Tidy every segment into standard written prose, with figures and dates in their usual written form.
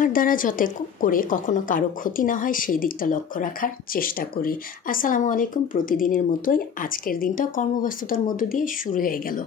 আমার দ্বারা যাতে করে কখনো কারো ক্ষতি না হয় সেই দিকটা লক্ষ্য রাখার চেষ্টা করি। আসসালামু আলাইকুম। প্রতিদিনের মতোই আজকের দিনটা কর্মব্যস্ততার মধ্য দিয়ে শুরু হয়ে গেল।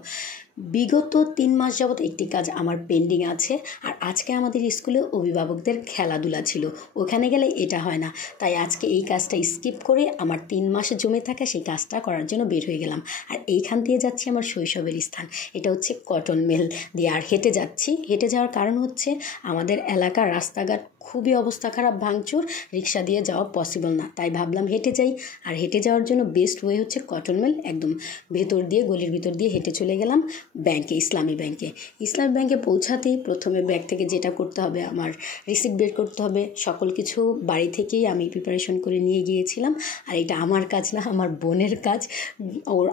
বিগত ৩ মাস যাবৎ একটি কাজ আমার পেন্ডিং আছে, আর আজকে আমাদের স্কুলে অভিভাবকদের খেলাধুলা ছিল, ওখানে গেলে এটা হয় না। তাই আজকে এই কাজটা স্কিপ করে আমার ৩ মাসে জমে থাকা সেই কাজটা করার জন্য বের হয়ে গেলাম। আর এইখান দিয়ে যাচ্ছি আমার শৈশবের স্থান, এটা হচ্ছে কটন মিল দিয়ে। আর হেঁটে যাচ্ছি, হেঁটে যাওয়ার কারণ হচ্ছে আমাদের এলাকার রাস্তাঘাট খুবই অবস্থা খারাপ, ভাঙচুর, রিক্সা দিয়ে যাওয়া পসিবল না। তাই ভাবলাম হেঁটে যাই। আর হেঁটে যাওয়ার জন্য বেস্ট ওয়ে হচ্ছে কটন মিল, একদম ভেতর দিয়ে, গলির ভিতর দিয়ে হেঁটে চলে গেলাম ব্যাংকে, ইসলামী ব্যাংকে। ইসলামী ব্যাংকে পৌঁছাতেই প্রথমে ব্যাগ থেকে যেটা করতে হবে, আমার রিসিপ্ট বের করতে হবে। সকল কিছু বাড়ি থেকেই আমি প্রিপারেশন করে নিয়ে গিয়েছিলাম। আর এটা আমার কাজ না, আমার বোনের কাজ।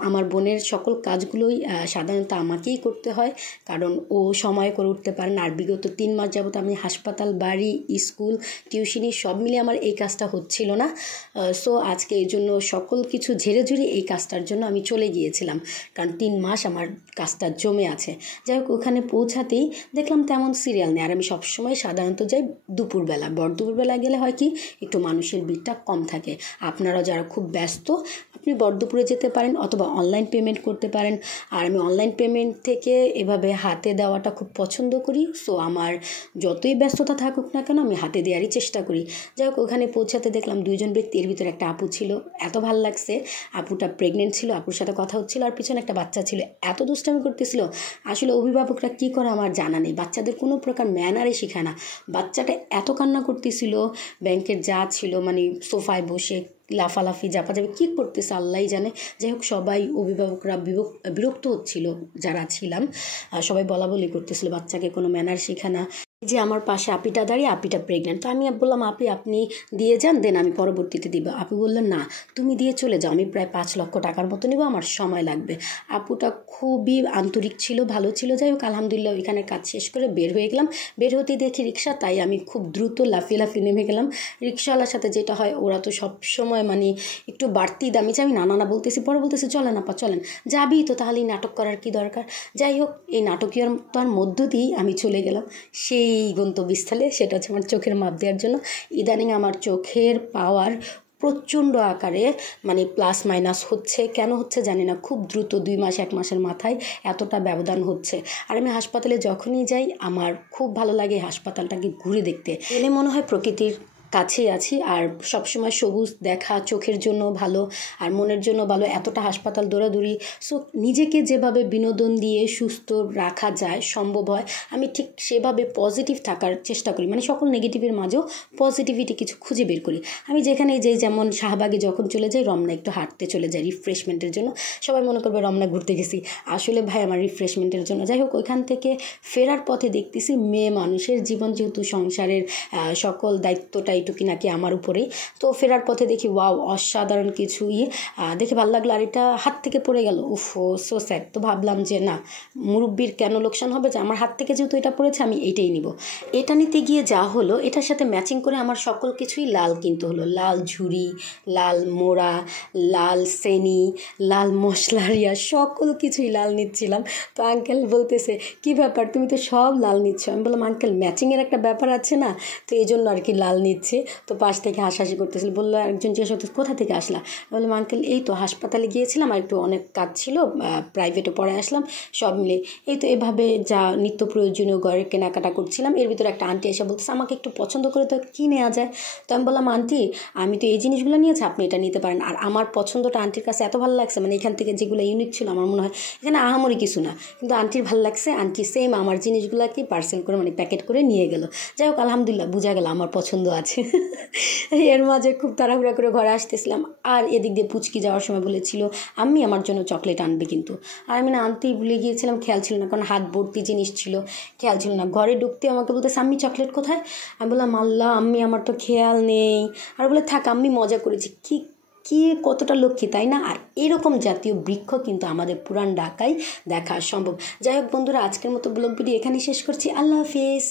আমার বোনের সকল কাজগুলোই সাধারণত আমাকেই করতে হয়, কারণ ও সময় করে উঠতে পারে না। আর বিগত 3 মাস যাবত আমি হাসপাতাল, বাড়ি, স্কুল, টিউশনি সব মিলিয়ে আমার এই কাজটা হচ্ছিল না। সো আজকে এই জন্য সকল কিছু ঝেড়ে ঝুড়ে এই কাজটার জন্য আমি চলে গিয়েছিলাম, কারণ 3 মাস আমার কাজটা জমে আছে। যাই হোক, ওখানে পৌঁছাতেই দেখলাম তেমন সিরিয়াল নেই। আর আমি সবসময় সাধারণত যাই দুপুরবেলা। দুপুরবেলা গেলে হয় কি, একটু মানুষের ভিড়টা কম থাকে। আপনারা যারা খুব ব্যস্ত, আপনি দুপুরে যেতে পারেন অথবা অনলাইন পেমেন্ট করতে পারেন। আর আমি অনলাইন পেমেন্ট থেকে এভাবে হাতে দেওয়াটা খুব পছন্দ করি। সো আমার যতই ব্যস্ততা থাকুক না কেন, আমি হাতে দেওয়ারই চেষ্টা করি। যাই হোক, ওখানে পৌঁছাতে দেখলাম 2 জন ব্যক্তি, এর ভিতরে একটা আপু ছিল। এত ভালো লাগছে, আপুটা প্রেগনেন্ট ছিল, আপুর সাথে কথা হচ্ছিল, আর পিছনে একটা বাচ্চা ছিল, এত দুষ্টামি করতেছিল। আসলে অভিভাবকরা কী করে আমার জানা নেই, বাচ্চাদের কোনো প্রকার ম্যানারে শেখায় না। বাচ্চাটা এত কান্না করতেছিল, ব্যাংকের যা ছিল মানে সোফায় বসে লাফালাফি ঝাপাঝাপি কী করতেছে আল্লাহই জানে। যাই হোক, সবাই অভিভাবকরা বিরক্ত হচ্ছিল, যারা ছিলাম সবাই বলা বলি করতেছিল বাচ্চাকে কোনো ম্যানার শেখা না। যে আমার পাশে আপিটা দাঁড়িয়ে, আপিটা প্রেগনেন্ট। তো আমি বললাম, আপনি দিয়ে যান, দেন আমি পরবর্তীতে দিব। আপু বললেন, না তুমি দিয়ে চলে যাও, আমি প্রায় 5 লক্ষ টাকার মতো নেব, আমার সময় লাগবে। আপুটা খুবই আন্তরিক ছিল, ভালো ছিল। যাই হোক, আলহামদুলিল্লাহ ওইখানে কাজ শেষ করে বের হয়ে গেলাম। বের হতেই দেখি রিক্সা, তাই আমি খুব দ্রুত লাফিয়ে নেমে গেলাম। রিক্সাওয়ালার সাথে যেটা হয়, ওরা তো সব সময় মানে একটু বাড়তি দামি চাই। আমি না বলতেছি, পরে বলতেছি চলেন আপা চলেন, যাবি তো, তাহলেই নাটক করার কি দরকার। যাই হোক, এই নাটকীয়তার মধ্য দিয়েই আমি চলে গেলাম সেই গন্তব্যস্থলে, সেটা হচ্ছে আমার চোখের মাপ দেওয়ার জন্য। ইদানিং আমার চোখের পাওয়ার প্রচণ্ড আকারে মানে প্লাস মাইনাস হচ্ছে, কেন হচ্ছে জানি না, খুব দ্রুত 2 মাস 1 মাসের মাথায় এতটা ব্যবধান হচ্ছে। আর আমি হাসপাতালে যখনই যাই, আমার খুব ভালো লাগে হাসপাতালটাকে ঘুরে দেখতে। এলে মনে হয় প্রকৃতির কাছেই আছি। আর সবসময় সবুজ দেখা চোখের জন্য ভালো, আর মনের জন্য ভালো। এতটা হাসপাতাল দৌড়াদৌড়ি, সো নিজেকে যেভাবে বিনোদন দিয়ে সুস্থ রাখা যায়, সম্ভব হয়, আমি ঠিক সেভাবে পজিটিভ থাকার চেষ্টা করি। মানে সকল নেগেটিভের মাঝেও পজিটিভিটি কিছু খুঁজে বের করি। আমি যেখানে যাই, যেমন শাহবাগে যখন চলে যাই, রমনা একটু হাঁটতে চলে যাই রিফ্রেশমেন্টের জন্য। সবাই মনে করবে রমনা ঘুরতে গেছি, আসলে ভাই আমার রিফ্রেশমেন্টের জন্য। যাই হোক, ওইখান থেকে ফেরার পথে দেখতেছি মেয়ে মানুষের জীবন, যেহেতু সংসারের সকল দায়িত্বটাই টুকি নাকি আমার উপরেই। তো ফেরার পথে দেখি ওয়াও, অসাধারণ কিছু দেখে ভালো লাগলো। আর এটা হাত থেকে পড়ে গেল, উফো সো স্যাড। তো ভাবলাম যে না, মুরব্বির কেন লোকসান হবে, যে আমার হাত থেকে যেহেতু এটা পড়েছে আমি এইটাই নিব। এটা নিতে গিয়ে যা হলো, এটার সাথে ম্যাচিং করে আমার সকল কিছুই লাল কিনতে হলো। লাল ঝুড়ি, লাল মোড়া, লাল সেনি, লাল মশলারিয়া, সকল কিছুই লাল নিচ্ছিলাম। তো আঙ্কেল বলতেছে, কি ব্যাপার, তুমি তো সব লাল নিচ্ছ। আমি বললাম, আঙ্কেল ম্যাচিংয়ের একটা ব্যাপার আছে না, তো এই জন্য আর কি লাল নিচ্ছে। তো পাশ থেকে হাসাহাসি করতেছিল। বললো, একজন জিজ্ঞেস করতে, কোথা থেকে আসলা? বললাম, আঙ্কেল এই তো হাসপাতালে গিয়েছিলাম, আর একটু অনেক কাজ ছিল, প্রাইভেটও পড়ে আসলাম, সব মিলে এই তো এভাবে যা নিত্য প্রয়োজনীয় ঘরের কেনাকাটা করছিলাম। এর ভিতরে একটা আন্টি এসে বলতেছে, আমাকে একটু পছন্দ করে তো কী নেওয়া যায়? তো আমি বললাম, আন্টি আমি তো এই জিনিসগুলো নিয়েছি, আপনি এটা নিতে পারেন। আর আমার পছন্দটা আন্টির কাছে এত ভালো লাগছে, মানে এখান থেকে যেগুলো ইউনিক ছিল, আমার মনে হয় এখানে আহামরি কিছু না, কিন্তু আন্টির ভালো লাগছে। আন্টি সেম আমার জিনিসগুলোকে পার্সেল করে মানে প্যাকেট করে নিয়ে গেল। যাই হোক, আলহামদুলিল্লাহ বোঝা গেল আমার পছন্দ আছে। এর মাঝে খুব তাড়াহুড়া করে ঘরে আসতেছিলাম, আর এদিক দিয়ে পুচকি যাওয়ার সময় বলেছিল, আমি আমার জন্য চকলেট আনবে কিন্তু। আর আমি না আনতেই ভুলে গিয়েছিলাম, খেয়াল ছিল না, কারণ হাত ভর্তি জিনিস ছিল, খেয়াল ছিল না। ঘরে ঢুকতে আমাকে বলতেছে, আম্মি চকলেট কোথায়? আমি বললাম, আল্লাহ আম্মি আমার তো খেয়াল নেই। আর বলে, থাক আম্মি মজা করেছি। কি কতটা লক্ষ্মী, তাই না? আর এরকম জাতীয় বৃক্ষ কিন্তু আমাদের পুরান ঢাকায় দেখা সম্ভব। যাই হোক বন্ধুরা, আজকের মতো ব্লগ ভিডিও এখানেই শেষ করছি। আল্লাহ হাফিজ।